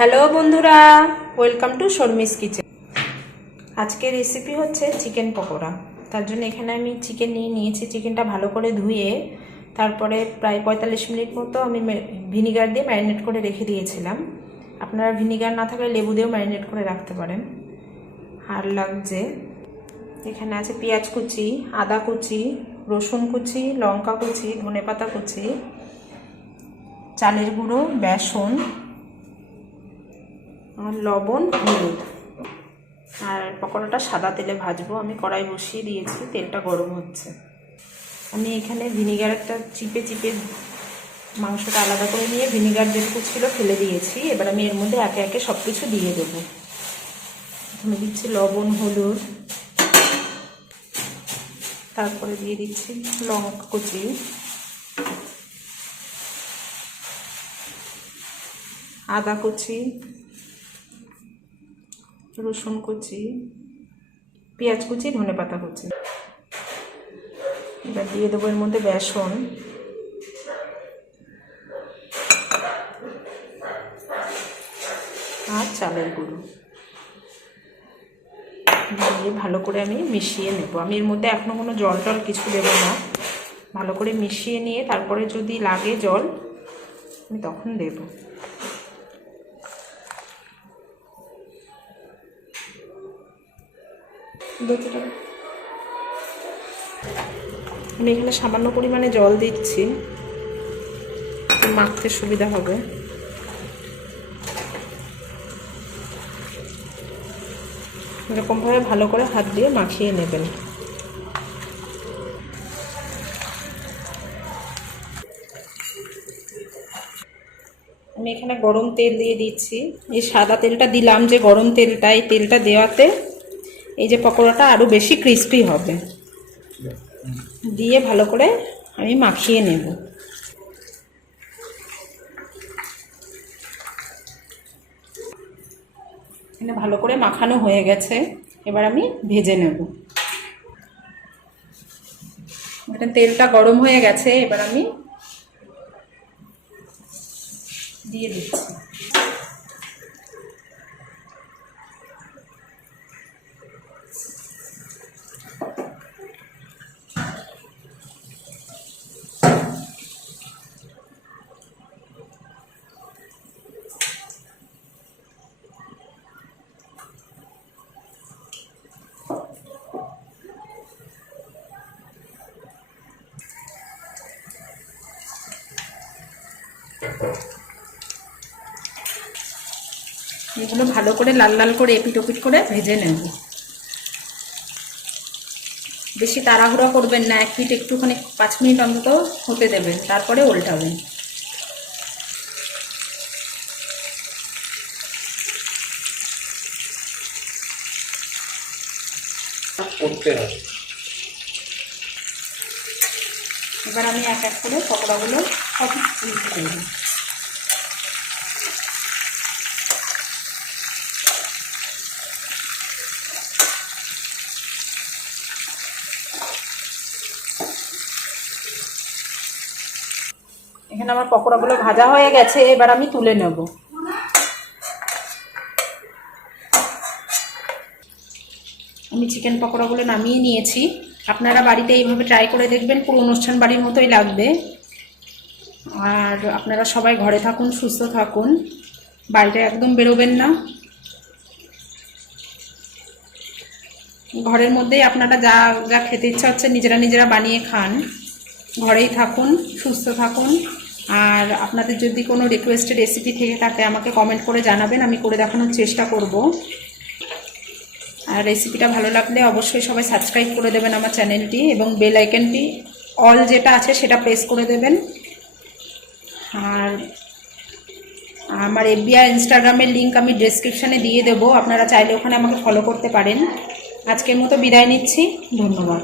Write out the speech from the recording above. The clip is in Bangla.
হ্যালো বন্ধুরা, ওয়েলকাম টু sarmiskitchen। আজকের রেসিপি হচ্ছে চিকেন পকোড়া। তার জন্য এখানে আমি চিকেন নিয়েছি। চিকেনটা ভালো করে ধুয়ে তারপরে প্রায় 45 মিনিট মতো আমি ভিনিগার দিয়ে ম্যারিনেট করে রেখে দিয়েছিলাম। আপনারা ভিনিগার না থাকলে লেবু দিয়েও ম্যারিনেট করে রাখতে পারেন। আর লাগছে এখানে আছে পেঁয়াজ কুচি, আদা কুচি, রসুন কুচি, লঙ্কা কুচি, ধনেপাতা কুচি, চালের গুঁড়ো, বেসন আর লবণ, হলুদ। আর পকোড়াটা সাদা তেলে ভাজবো। আমি কড়াই বসিয়ে দিয়েছি, তেলটা গরম হচ্ছে। আমি এখানে ভিনিগারটা চিপে মাংসটা আলাদা করে নিয়ে ভিনিগার যেটুকু ছিল ফেলে দিয়েছি। এবার আমি এর মধ্যে একে একে সব কিছু দিয়ে দেবো। প্রথমে দিচ্ছি লবণ, হলুদ, তারপরে দিয়ে দিচ্ছি লঙ্কা কুচি, আদা কুচি, রসুন কুচি, পেঁয়াজ কুচি, ধনেপাতা কুচি। এবার দিয়ে দেবো এর মধ্যে বেসন, আর চালের গুঁড়ো দিয়ে ভালো করে আমি মিশিয়ে নেব। আমি এর মধ্যে এখনো কোনো জল কিছু দেবো না। ভালো করে মিশিয়ে নিয়ে তারপরে যদি লাগে জল আমি তখন দেবো। আমি এখানে সামান্য পরিমাণে জল দিচ্ছি, মাখতে সুবিধা হবে। এরকমভাবে ভালো করে হাত দিয়ে মাখিয়ে নেবেন। আমি এখানে গরম তেল দিয়ে দিচ্ছি। এই সাদা তেলটা দিলাম, যে গরম তেলটা, এই তেলটা দেওয়াতে এই যে পকোড়াটা আরো বেশি ক্রিস্পি হবে। দিয়ে ভালো করে আমি মাখিয়ে নেব। এখানে ভালো করে মাখানো হয়ে গেছে। এবার আমি ভেজে নেব। এখানে তেলটা গরম হয়ে গেছে। এবার আমি দিয়ে দিচ্ছি। এগুলো ভালো করে লাল লাল করে এপিট ওপিট করে ভেজে নেব। বেশি তাড়াহুড়া করবেন না, এক পিঠ একটুখানি 5 মিনিট অন্তত হতে দেবেন, তারপরে উল্টাবেন। এবার আমি এক এক করে পকোড়াগুলো সব উল্টে দেব। এখানে আমার পকোড়াগুলো ভাজা হয়ে গেছে। এবার আমি তুলে নেব। আমি চিকেন পকোড়াগুলো নামিয়ে নিয়েছি। আপনারা বাড়িতে এইভাবে ট্রাই করে দেখবেন, পুরো অনুষ্ঠান বাড়ির মতোই লাগবে। আর আপনারা সবাই ঘরে থাকুন, সুস্থ থাকুন, বাড়িতে একদম বেরোবেন না। ঘরের মধ্যেই আপনারা যা যা খেতে ইচ্ছা হচ্ছে নিজেরা বানিয়ে খান। ঘরেই থাকুন, সুস্থ থাকুন। আর আপনাদের যদি কোনো রিকোয়েস্টেড রেসিপি থেকে থাকে আমাকে কমেন্ট করে জানাবেন, আমি করে দেখানোর চেষ্টা করব। আর রেসিপিটা ভালো লাগলে অবশ্যই সবাই সাবস্ক্রাইব করে দেবেন আমার চ্যানেলটি, এবং বেল আইকনটি অল যেটা আছে সেটা প্রেস করে দেবেন। আর আমার এফবি আর ইনস্টাগ্রামের লিঙ্ক আমি ডেসক্রিপশানে দিয়ে দেবো, আপনারা চাইলে ওখানে আমাকে ফলো করতে পারেন। আজকের মতো বিদায় নিচ্ছি, ধন্যবাদ।